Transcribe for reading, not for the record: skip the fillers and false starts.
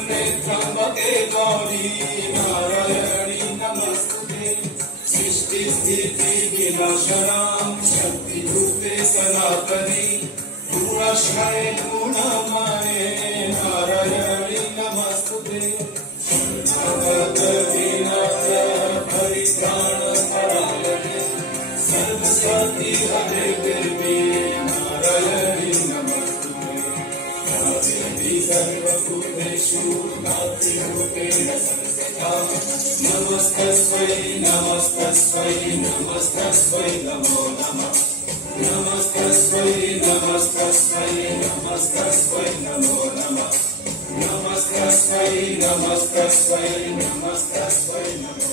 शरण्ये त्र्यंबके गौरी नारायणी नमस्तुते सृष्टि स्थिति विनाशनां शक्तिरूपे सनातनी गुणाश्रये गुणमये नारायणी नमस्तुते शरणागत विनाय परित्राण परायणे सर्वशक्ति हरे देवी नारायणी नमस्तुते देवी सर्वभूतेषु नातिरूपेण संस्थिता नमस्तस्मै नमस्तस्मै नमस्तस्मै नमो नमः नमस्तस्मै नमस्तस्मै नमस्तस्मै नमो नमः नमस्तस्मै नमस्तस्मै नमस्तस्मै नमो